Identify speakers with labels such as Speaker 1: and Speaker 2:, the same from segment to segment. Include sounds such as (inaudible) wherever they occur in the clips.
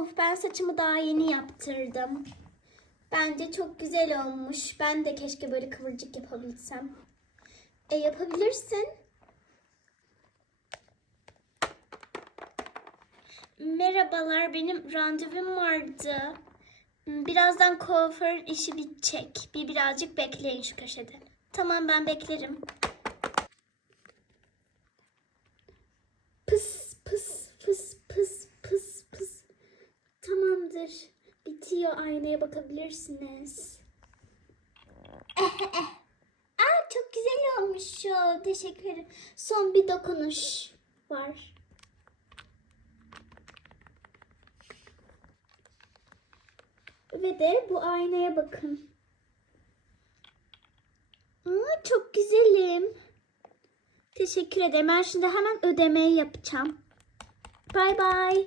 Speaker 1: Of ben saçımı daha yeni yaptırdım. Bence çok güzel olmuş. Ben de keşke böyle kıvırcık yapabilsem. E yapabilirsin. Merhabalar, benim randevum vardı. Birazdan kuaför işi bitecek. Bir birazcık bekleyin şu köşede. Tamam ben beklerim. Pıs pıs pıs. Tamamdır. Bitiyor. Aynaya bakabilirsiniz. (laughs) Aa çok güzel olmuş şu. Teşekkür ederim. Son bir dokunuş var. Ve de bu aynaya bakın. Aa, çok güzelim. Teşekkür ederim. Ben şimdi hemen ödemeyi yapacağım. Bay bay.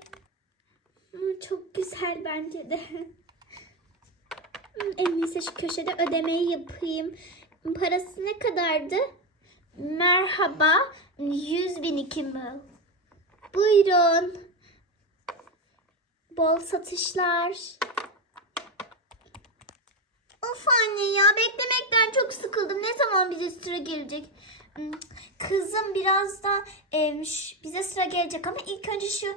Speaker 1: Çok güzel bence de. En iyisi şu köşede ödemeyi yapayım. Parası ne kadardı? Merhaba. 100 bin iki mil. Buyurun. Bol satışlar. Of anne ya beklemekten çok sıkıldım. Ne zaman bize sıra gelecek? Hmm, Kızım birazdan em, ş- bize sıra gelecek ama ilk önce şu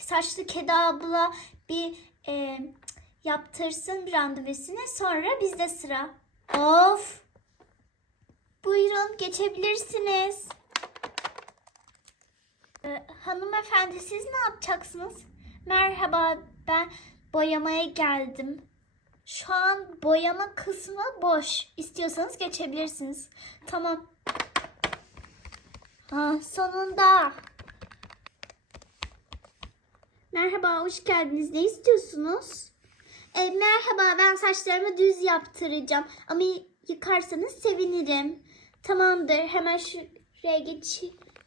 Speaker 1: saçlı kedi abla bir em, yaptırsın randevusunu. Sonra bizde sıra. Of. Buyurun geçebilirsiniz. Ee, hanımefendi siz ne yapacaksınız? Merhaba ben boyamaya geldim. Şu an boyama kısmı boş. İstiyorsanız geçebilirsiniz. Tamam. Ha, sonunda. Merhaba, hoş geldiniz. Ne istiyorsunuz? E, merhaba, ben saçlarımı düz yaptıracağım. Ama yıkarsanız sevinirim. Tamamdır, hemen şuraya geç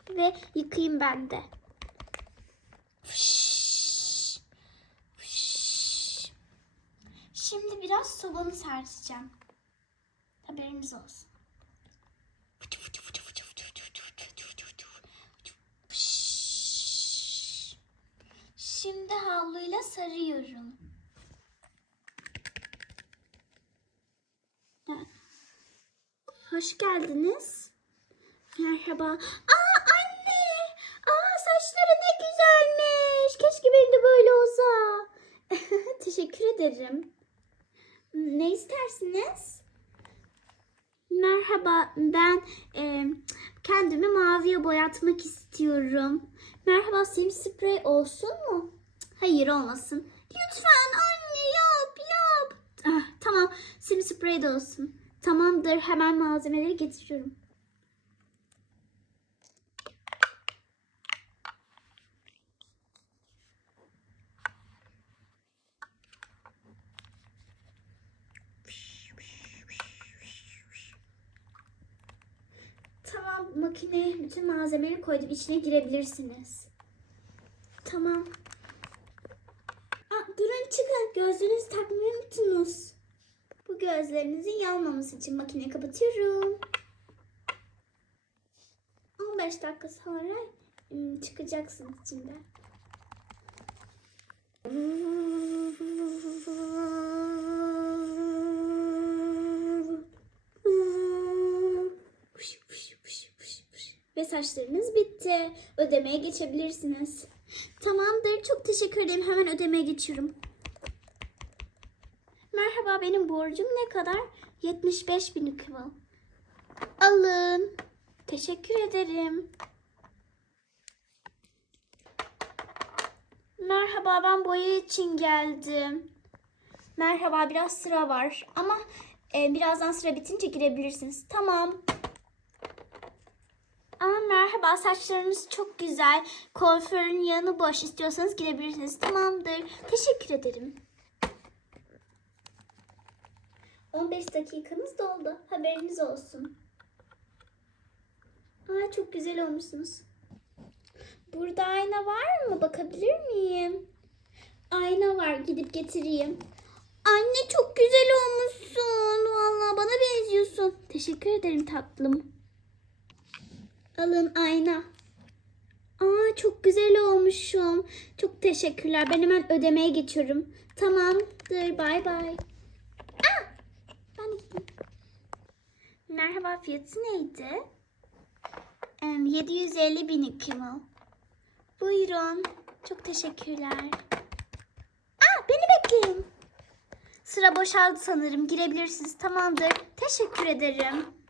Speaker 1: ve yıkayayım ben de. Şimdi biraz sobanı sarsacağım. Haberiniz olsun. Şimdi havluyla sarıyorum. Hoş geldiniz. Merhaba. Aa anne! Aa saçları ne güzelmiş. Keşke benim de böyle olsa. (laughs) Teşekkür ederim. Ne istersiniz? Merhaba, ben e, kendimi maviye boyatmak istiyorum. Merhaba, sim sprey olsun mu? Hayır, olmasın. Lütfen anne yap, yap. Ah, tamam, sim sprey de olsun. Tamamdır, hemen malzemeleri getiriyorum. Makineye bütün malzemeleri koydum. İçine girebilirsiniz. Tamam. Aa, durun çıkın. Gözlerinizi takmayı unuttunuz. Bu gözlerinizin yanmaması için makineyi kapatıyorum. 15 dakika sonra ım, çıkacaksınız içinde. Ve saçlarınız bitti. Ödemeye geçebilirsiniz. Tamamdır. Çok teşekkür ederim. Hemen ödemeye geçiyorum. Merhaba benim borcum ne kadar? 75 bin kıvam. Alın. Teşekkür ederim. Merhaba ben boya için geldim. Merhaba biraz sıra var ama e, birazdan sıra bitince girebilirsiniz. Tamam. Aa, merhaba saçlarınız çok güzel. Kuaförün yanı boş. İstiyorsanız girebilirsiniz. Tamamdır. Teşekkür ederim. 15 dakikanız doldu. Haberiniz olsun. Aa, çok güzel olmuşsunuz. Burada ayna var mı? Bakabilir miyim? Ayna var. Gidip getireyim. Anne çok güzel olmuşsun. Vallahi bana benziyorsun. Teşekkür ederim tatlım. Alın ayna. Aa çok güzel olmuşum. Çok teşekkürler. Ben hemen ödemeye geçiyorum. Tamamdır. Bay bay. Aa! Ben de gideyim. Merhaba fiyatı neydi? Em, 750 bin ikimo. Buyurun. Çok teşekkürler. Aa beni bekleyin. Sıra boşaldı sanırım. Girebilirsiniz. Tamamdır. Teşekkür ederim.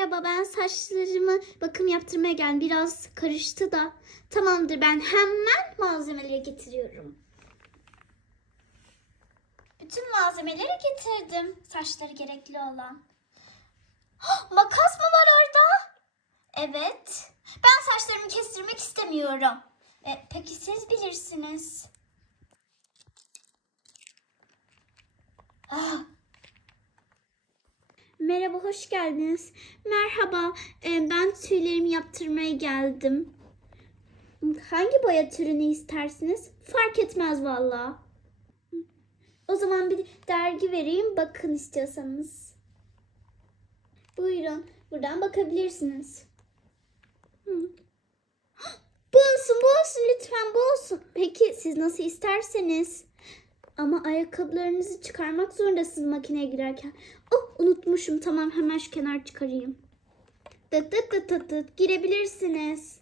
Speaker 1: Merhaba ben saçlarımı bakım yaptırmaya geldim. Biraz karıştı da. Tamamdır ben hemen malzemeleri getiriyorum. Bütün malzemeleri getirdim. Saçları gerekli olan. Hah, Makas mı var orada? Evet. Ben saçlarımı kestirmek istemiyorum. E, peki siz bilirsiniz. Ah. Merhaba, hoş geldiniz. Merhaba, e, ben tüylerimi yaptırmaya geldim. Hangi boya türünü istersiniz? Fark etmez valla. O zaman bir dergi vereyim, bakın istiyorsanız. Buyurun, buradan bakabilirsiniz. (gasps) Bu olsun, bu olsun lütfen bu olsun. Peki siz nasıl isterseniz. Ama ayakkabılarınızı çıkarmak zorundasınız makineye girerken. Oh unutmuşum tamam hemen şu kenar çıkarayım. Tıt tıt tıt tıt tıt girebilirsiniz.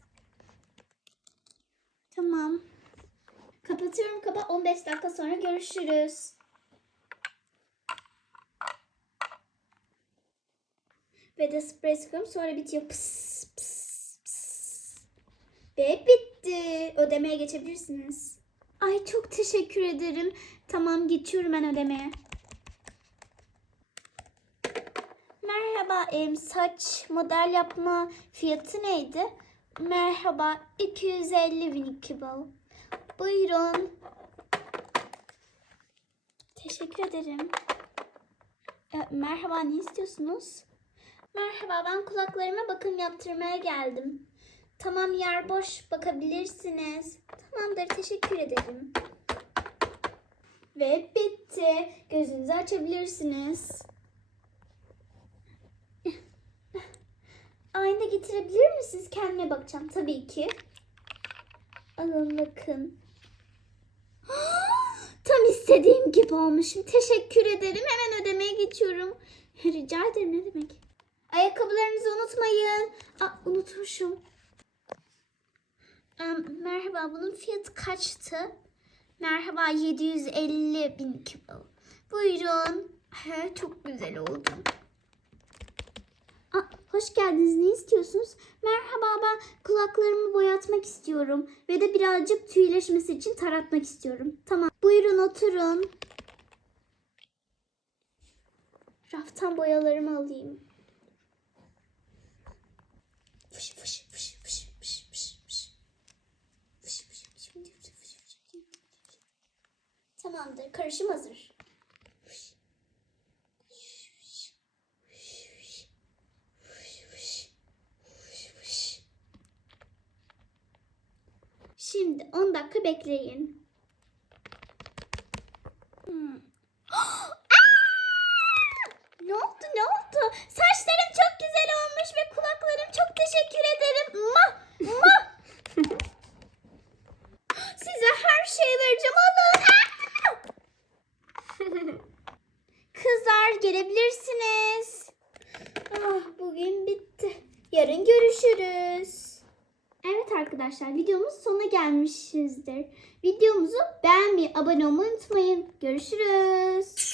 Speaker 1: Tamam. Kapatıyorum kaba 15 dakika sonra görüşürüz. Ve de sprey sıkıyorum sonra bitiyor. Pıs, pıs, pıs. Ve bitti. Ödemeye geçebilirsiniz. Ay çok teşekkür ederim. Tamam geçiyorum ben ödemeye. Merhaba em, saç model yapma fiyatı neydi? Merhaba 250 bin kibal. Buyurun. Teşekkür ederim. E, merhaba ne istiyorsunuz? Merhaba ben kulaklarıma bakım yaptırmaya geldim. Tamam yer boş bakabilirsiniz. Tamamdır teşekkür ederim. Ve bitti. Gözünüzü açabilirsiniz. Ayna getirebilir misiniz? Kendime bakacağım tabii ki. Alın bakın. (gasps) Tam istediğim gibi olmuşum. Teşekkür ederim. Hemen ödemeye geçiyorum. (laughs) Rica ederim ne demek. Ayakkabılarınızı unutmayın. Aa, unutmuşum. Merhaba, bunun fiyatı kaçtı? Merhaba, 750 bin kilo. Buyurun. He, çok güzel oldu. Aa, hoş geldiniz. Ne istiyorsunuz? Merhaba, ben kulaklarımı boyatmak istiyorum. Ve de birazcık tüyleşmesi için taratmak istiyorum. Tamam. Buyurun oturun. Raftan boyalarımı alayım. Fış fış fış fış fış. Fış fış fış fış fış fış fış. Tamamdır. Karışım hazır. Şimdi 10 dakika bekleyin. Hmm. Aa! Ne oldu ne oldu? Saçlarım çok güzel olmuş ve kulaklarım çok teşekkür ederim. Ma ma. Size her şeyi vereceğim alın. Aa! Kızlar gelebilirsiniz. Ah, bugün bitti. Yarın görüşürüz. Evet arkadaşlar videomuz sonuna gelmişizdir. Videomuzu beğenmeyi, abone olmayı unutmayın. Görüşürüz.